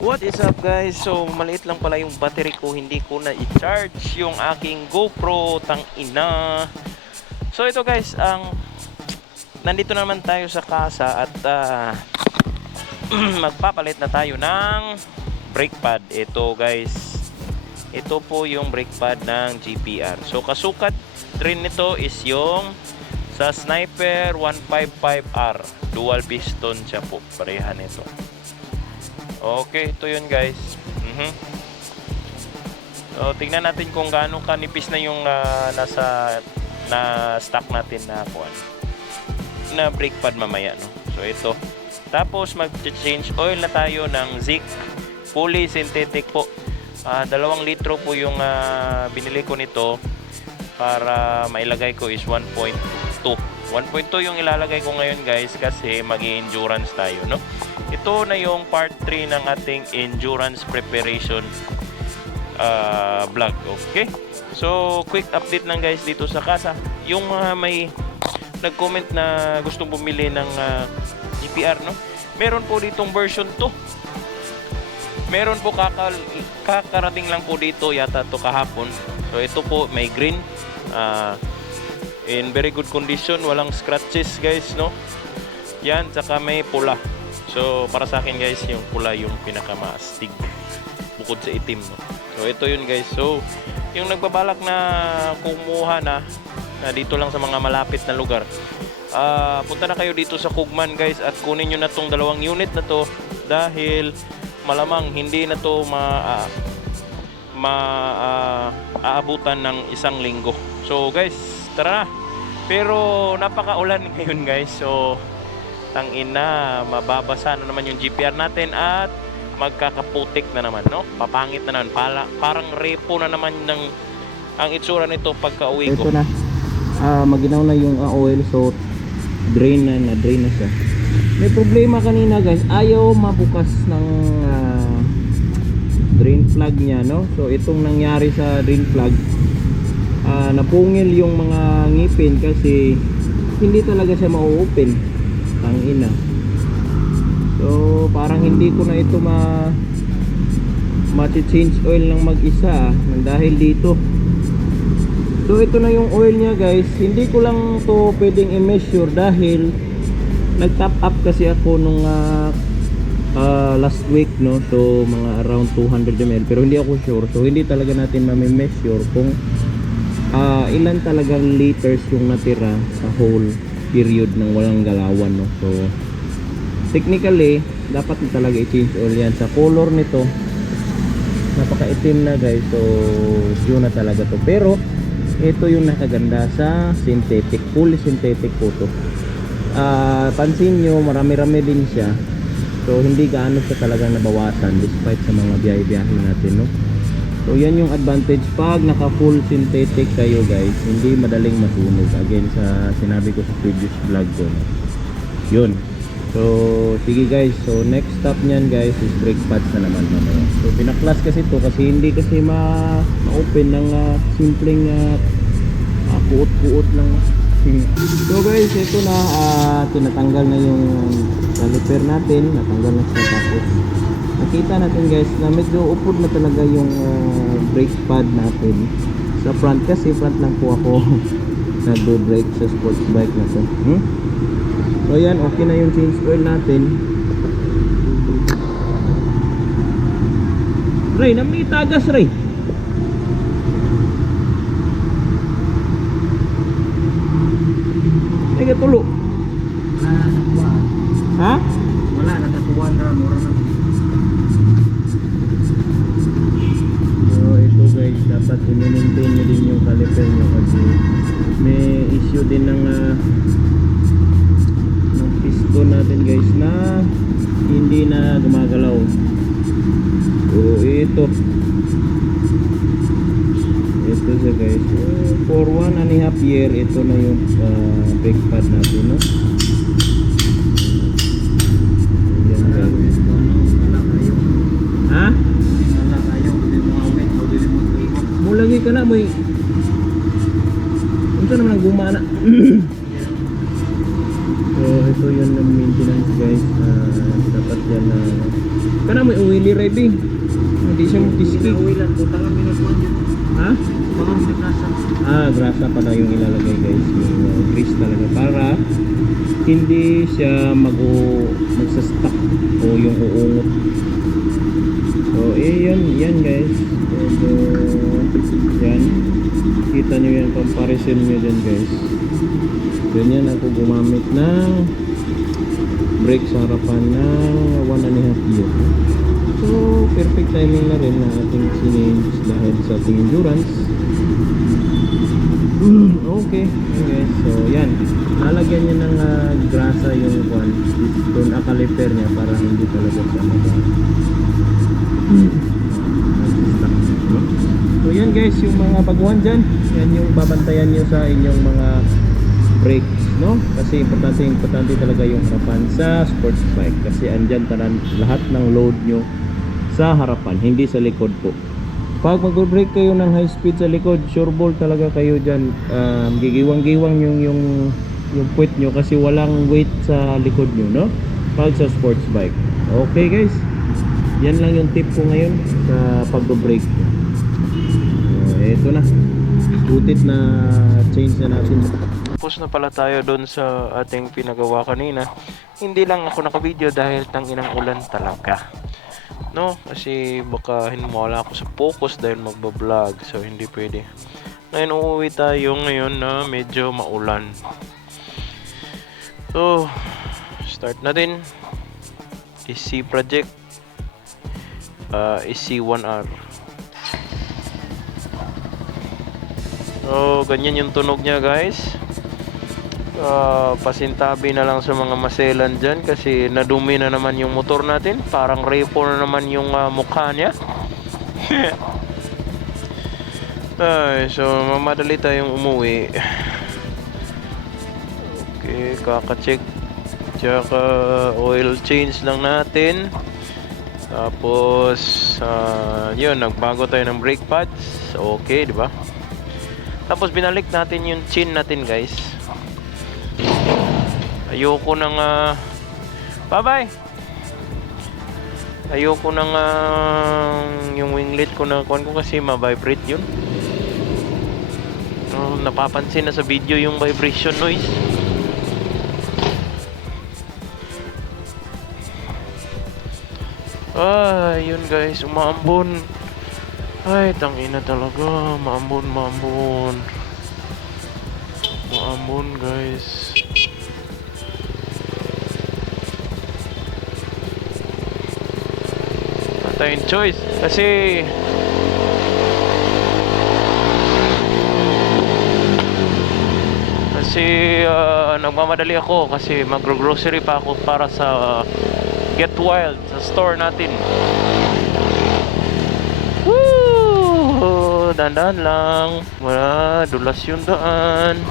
What is up guys? So maliit lang pala yung battery ko, hindi ko na i-charge yung aking GoPro, tang ina. So ito guys, nandito naman tayo sa casa at magpapalit na tayo ng brake pad. Ito guys, ito po yung brake pad ng GPR. So kasukat rin nito is yung sa Sniper 155R, dual piston siya po, pareha nito. Okay, ito yun guys. So, tingnan natin kung gaano kanipis na yung nasa stock natin na brake pad mamaya, no? So, ito. Tapos, mag-change oil na tayo ng Zik fully synthetic po. 2 litro po yung binili ko nito. Para mailagay ko is 1.2. 1.2 yung ilalagay ko ngayon guys kasi mag-endurance tayo, no? Ito na yung part 3 ng ating endurance preparation vlog. Okay, so quick update lang guys dito sa casa. Yung may nag-comment na gustong bumili ng GPR, no? Meron po ditong version 2. Meron po kakarating lang po dito yata to kahapon. So ito po may green, in very good condition, walang scratches guys, no? Yan, tsaka may pula. So para sa akin guys, yung pula yung pinakamaastig bukod sa itim, no? So ito yun guys. So yung nagbabalak na kumuha na dito lang sa mga malapit na lugar, punta na kayo dito sa Kugman guys at kunin nyo na tong 2 unit na to dahil malamang hindi na to aabutan ng 1 linggo. So guys, tara na. Pero napakaulan ngayon guys. So tangina, mababasa na naman yung GPR natin at magkakaputik na naman, no? Papangit na naman. Parang repo na naman ang itsura nito pagka uwi ko. Ito na. Maginaw na yung oil, so drain na siya. May problema kanina guys, ayaw mabukas ng drain plug niya, no? So itong nangyari sa drain plug, napungil yung mga ngipin kasi hindi talaga siya ma-open. Tangina. So parang hindi ko na ito ma-change oil ng mag-isa dahil dito. So ito na yung oil niya guys. Hindi ko lang to pwedeng i-measure dahil nag-top up kasi ako nung last week, no? So mga around 200 ml, pero hindi ako sure. So hindi talaga natin ma-measure kung ilan talagang liters yung natira sa whole period ng walang galawan, no? So technically dapat talaga i-change oil yan. Sa color nito napakaitim na guys, so yun na talaga to. Pero ito yung nakaganda sa synthetic, fully synthetic po to. Pansin nyo, marami-rami din siya. So hindi gaano siya talagang nabawasan despite sa mga biyahe-biyahe natin, no? So yan yung advantage pag naka full synthetic kayo guys, hindi madaling masunog. Again sa sinabi ko sa previous vlog ko, no? Yun. So sige guys, so next stop nyan guys is brake pads na naman mamaya. So pinaklas kasi to kasi hindi kasi ma-open ng simpleng kuot-kuot lang. So guys, ito na, tinatanggal na yung caliper natin, natanggal na siya. Tapos nakita natin guys na medyo upod na talaga yung brake pad natin sa front kasi front lang po ako nagdo-brake sa sports bike na to. So yan, okay na yung change oil natin. Ray, may tagas Ray. Ay katulo. Ha? Wala, natatuan na, mura na. So ito guys, dapat i-maintain nyo din yung caliper nyo kasi may issue din ng piston natin guys na hindi na gumagalaw. So ito siya guys. So, for 1.5 year ito na yung brake pad natin, no? Yan guys. Ha? Wala kayo, hindi mo awit, hindi mo tubo. Mulagi ka na mo. Unsa naman ang gumana? So ito yun ang maintenance guys. Dapat yan na kana may oil driving. Hindi siya matiski. Ginawilan ko tangan minus 1 yun. Ha? Baka may nasa. Grasa pala yung ilalagay guys. Yung grease talaga para hindi siya magsa-stuck o yung uungot. So, yan guys. So, yan. Kita nyo yan, comparison nyo dyan guys. Ganyan ako gumamit ng brake sa harapan ng 1.5 year. So, perfect timing na rin na ating sinage dahil sa ating endurance. Okay, guys. So, yan. Lalagyan niya ng grasa yung piston caliper niya para hindi talaga siya So, yan guys, yung mga baguhan dyan. Yan yung babantayan nyo sa inyong mga brakes, no? Kasi importante talaga yung harapan sa sports bike. Kasi andyan lahat ng load nyo sa harapan, hindi sa likod po. Pag mag-brake kayo ng high speed sa likod, sure ball talaga kayo dyan. Gigiwang-giwang yung puwet nyo kasi walang weight sa likod nyo, no? Pag sa sports bike. Okay guys, yan lang yung tip ko ngayon sa pag-brake. Eto na, butit na change na natin. Tapos na pala tayo doon sa ating pinagawa kanina. Hindi lang ako naka-video dahil tanginang ulan talaga. No, kasi baka mawala ako sa focus dahil magbablog, so hindi pwede. Ngayon uuwi tayo ngayon na medyo maulan. So, start natin. SC project. SC1R. So, ganyan yung tunog niya guys. Pasintabi na lang sa mga maselan dyan kasi nadumi na naman yung motor natin. Parang repo na naman yung mukha niya. So mamadali tayong umuwi. Okay, kaka-check tsaka oil change lang natin. Tapos yun, nagbago tayo ng brake pads. Okay, di ba? Tapos binalik natin yung chin natin guys. Ayoko nang bye-bye. Ayoko nang yung winglet ko na kuan ko kasi ma-vibrate yun. Napapansin na sa video yung vibration noise. Yun guys, umaambon. Ay, tangina talaga, maambon. Maambon guys. Tayong choice kasi nagmamadali ako kasi magro-grocery pa ako para sa Get Wild sa store natin. Woo! Dandan lang, wala dulas yung daan.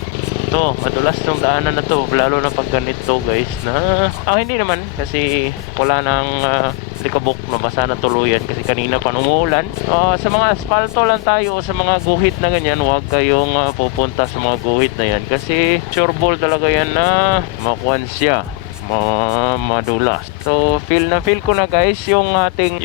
To, madulas tong daanan na to, lalo na pag ganito guys na hindi naman kasi wala nang likabok, mabasa na tuluyan kasi kanina pa umuulan. Sa mga asfalto lang tayo, sa mga guhit na ganyan, huwag kayong pupunta sa mga guhit na yan kasi sure ball talaga yan na makuhan siya, madulas. So feel ko na guys yung ating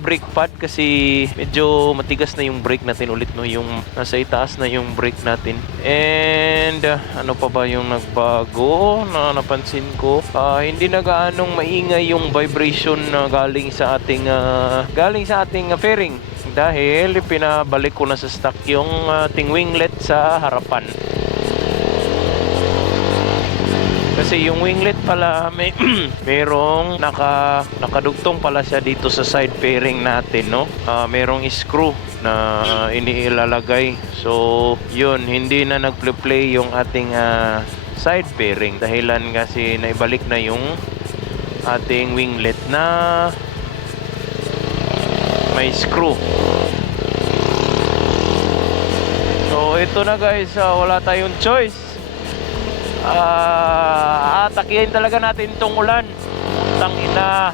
brake pad kasi medyo matigas na yung brake natin ulit, no, yung nasa itaas na yung brake natin. And ano pa ba yung nagbago na napansin ko? Hindi na gaanong maingay yung vibration na galing sa ating fairing dahil pinabalik ko na sa stock yung ating winglet sa harapan. Kasi yung winglet pala merong nakadugtong pala siya dito sa side fairing natin, no? Merong screw na iniilalagay. So, yun, hindi na nagple-play yung ating side fairing dahilan kasi naibalik na yung ating winglet na may screw. So, ito na guys, wala tayong choice. Atakihin talaga natin itong ulan. Tangina.